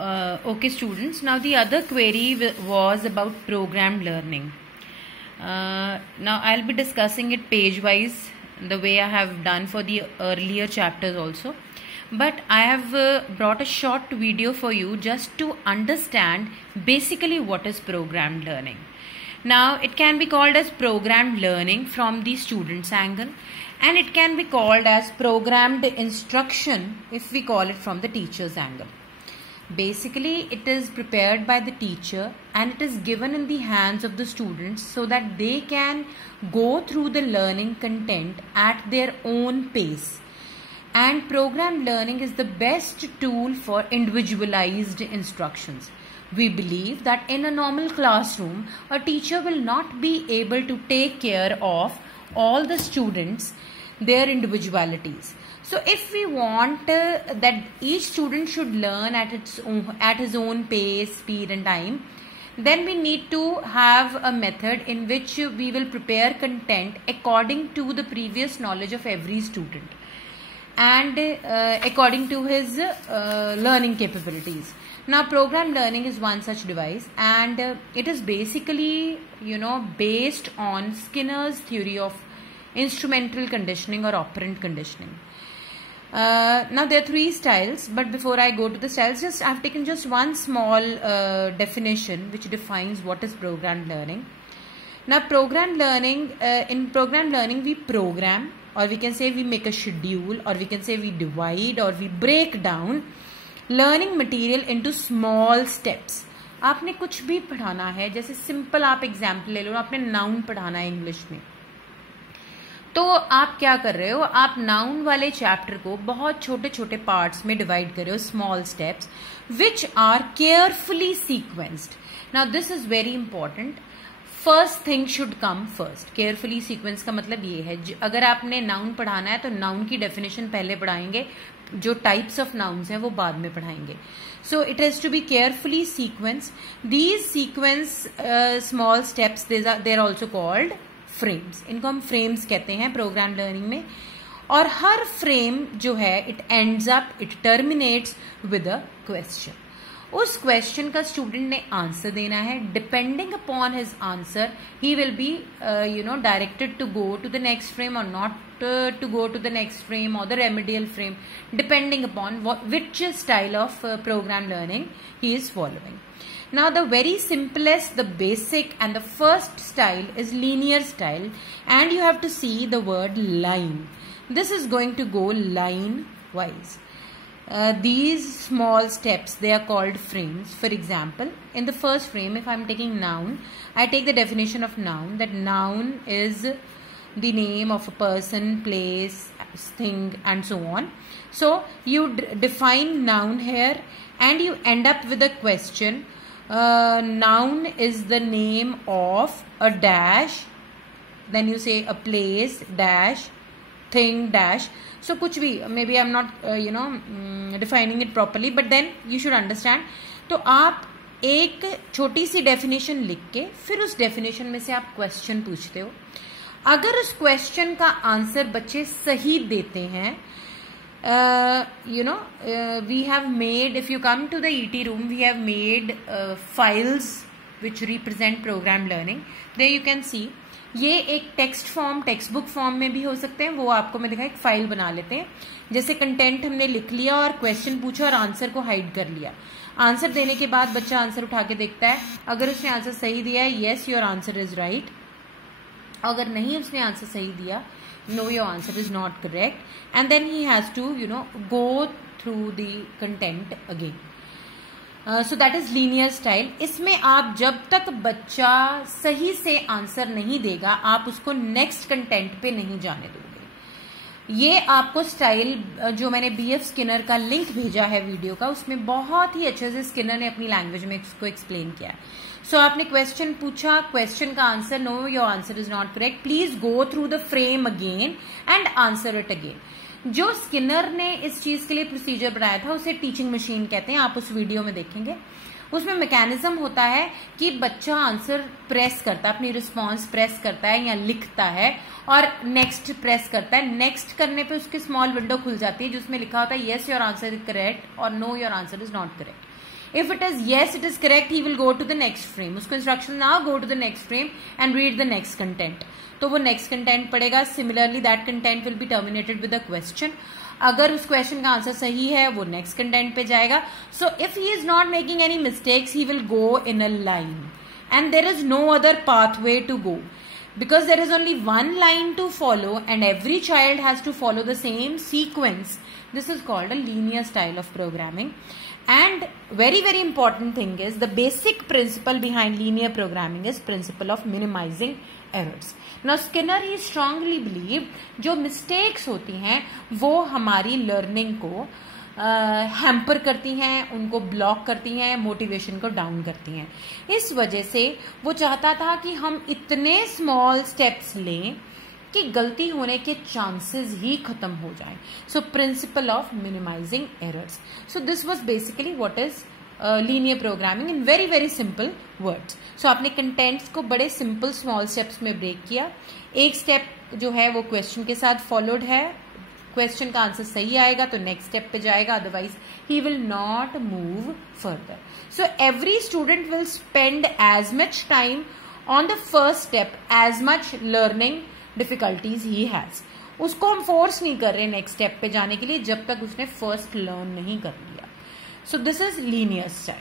Okay, students. Now the other query was about programmed learning. Now I'll be discussing it page-wise, the way I have done for the earlier chapters also. But I have brought a short video for you just to understand basically what is programmed learning. Now it can be called as programmed learning from the student's angle, and it can be called as programmed instruction if we call it from the teacher's angle. Basically, it is prepared by the teacher and it is given in the hands of the students so that they can go through the learning content at their own pace. And programmed learning is the best tool for individualized instructions. We believe that in a normal classroom, a teacher will not be able to take care of all the students, their individualities. So if we want that each student should learn at his own pace, speed and time, then we need to have a method in which we will prepare content according to the previous knowledge of every student and according to his learning capabilities. Now programmed learning is one such device, and it is basically based on Skinner's theory of instrumental conditioning or operant conditioning. Now there are three styles, but before I go to the styles, I have taken just one small definition which defines what is programmed learning. Now programmed learning, in programmed learning we program, or we can say we make a schedule, or we can say we divide or we break down learning material into small steps. आपने कुछ भी पढ़ाना है, जैसे सिंपल आप एग्जाम्पल ले लो, आपने नाउन पढ़ाना है इंग्लिश में, तो आप क्या कर रहे हो, आप नाउन वाले चैप्टर को बहुत छोटे छोटे पार्ट्स में डिवाइड कर रहे हो, small steps which are carefully sequenced. Now this is very important. First thing should come first. Carefully sequence का मतलब ये है, अगर आपने नाउन पढ़ाना है तो नाउन की डेफिनेशन पहले पढ़ाएंगे, जो टाइप्स ऑफ नाउन्स हैं वो बाद में पढ़ाएंगे. So it has to be carefully sequence. These sequence small steps they are also called frames. इनको हम फ्रेम्स कहते हैं प्रोग्राम लर्निंग में. और हर फ्रेम जो है it ends up, it terminates with a question. उस क्वेश्चन का स्टूडेंट ने आंसर देना है. Depending upon his answer he will be directed to go to the next frame और not to go to the next frame or the remedial frame, depending upon which style of program learning he is following. Now the very simplest, the basic and the first style is linear style, and you have to see the word line. This is going to go line wise. These small steps, they are called frames. For example, in the first frame, if I am taking noun, I take the definition of noun, that noun is the name of a person, place, thing and so on. So you define noun here and you end up with a question. Noun is the name of a dash, then you say a place dash, thing dash. So kuch bhi, maybe I'm not defining it properly, but then you should understand. तो आप एक छोटी सी डेफिनेशन लिख के फिर उस डेफिनेशन में से आप क्वेश्चन पूछते हो. अगर उस क्वेश्चन का आंसर बच्चे सही देते हैं, we have made, if you come to the ET room, we have made files which represent program learning. There you can see, ये एक text form, text book form में भी हो सकते हैं, वो आपको मैं दिखा, एक फाइल बना लेते हैं. जैसे कंटेंट हमने लिख लिया और क्वेश्चन पूछा और आंसर को हाइड कर लिया. आंसर देने के बाद बच्चा आंसर उठा के देखता है, अगर उसने आंसर सही दिया है, yes your answer is right. अगर नहीं उसने आंसर सही दिया, no your answer is not correct, and then he has to go through the content again. So that is linear style. इसमें आप जब तक बच्चा सही से आंसर नहीं देगा, आप उसको नेक्स्ट कंटेंट पे नहीं जाने दोगे. ये आपको स्टाइल, जो मैंने BF स्किनर का लिंक भेजा है वीडियो का, उसमें बहुत ही अच्छे से स्किनर ने अपनी लैंग्वेज में इसको एक्सप्लेन किया है. सो आपने क्वेश्चन पूछा, क्वेश्चन का answer, no your answer is not correct, please go through the frame again and answer it again. जो स्किनर ने इस चीज के लिए प्रोसीजर बनाया था उसे टीचिंग मशीन कहते हैं. आप उस वीडियो में देखेंगे, उसमें मैकेनिज्म होता है कि बच्चा आंसर प्रेस करता है, अपनी रिस्पॉन्स प्रेस करता है या लिखता है और नेक्स्ट प्रेस करता है. नेक्स्ट करने पे उसकी स्मॉल विंडो खुल जाती है जिसमें लिखा होता है yes your answer is correct और no your answer is not correct. If it is yes, it is correct, he will go to the next frame. उसको instruction now go to the next frame and read the next content. तो वो next content पढ़ेगा. Similarly, that content will be terminated with a question. अगर उस question का आंसर सही है वो नेक्स्ट कंटेंट पे जाएगा. So if he is not making any mistakes he will go in a line and there is no other pathway to go because there is only one line to follow and every child has to follow the same sequence. This is called a linear style of programming. And very important thing is the basic principle behind linear programming is principle of minimizing errors. Now Skinner he strongly believed जो mistakes होती हैं वो हमारी learning को हैम्पर करती हैं, उनको ब्लॉक करती हैं, मोटिवेशन को डाउन करती हैं. इस वजह से वो चाहता था कि हम इतने स्मॉल स्टेप्स लें कि गलती होने के चांसेस ही खत्म हो जाएं. So principle of minimising errors. So this was basically what is linear programming in very simple words. So आपने कंटेंट्स को बड़े सिंपल स्मॉल स्टेप्स में ब्रेक किया. एक स्टेप जो है वो क्वेश्चन के साथ फॉलोड है. क्वेश्चन का आंसर सही आएगा तो नेक्स्ट स्टेप पे जाएगा, otherwise he will not move further. So every student will spend as much time on the first step as much learning difficulties he has. उसको हम फोर्स नहीं कर रहे नेक्स्ट स्टेप पे जाने के लिए जब तक उसने फर्स्ट लर्न नहीं कर लिया. So this is linear style.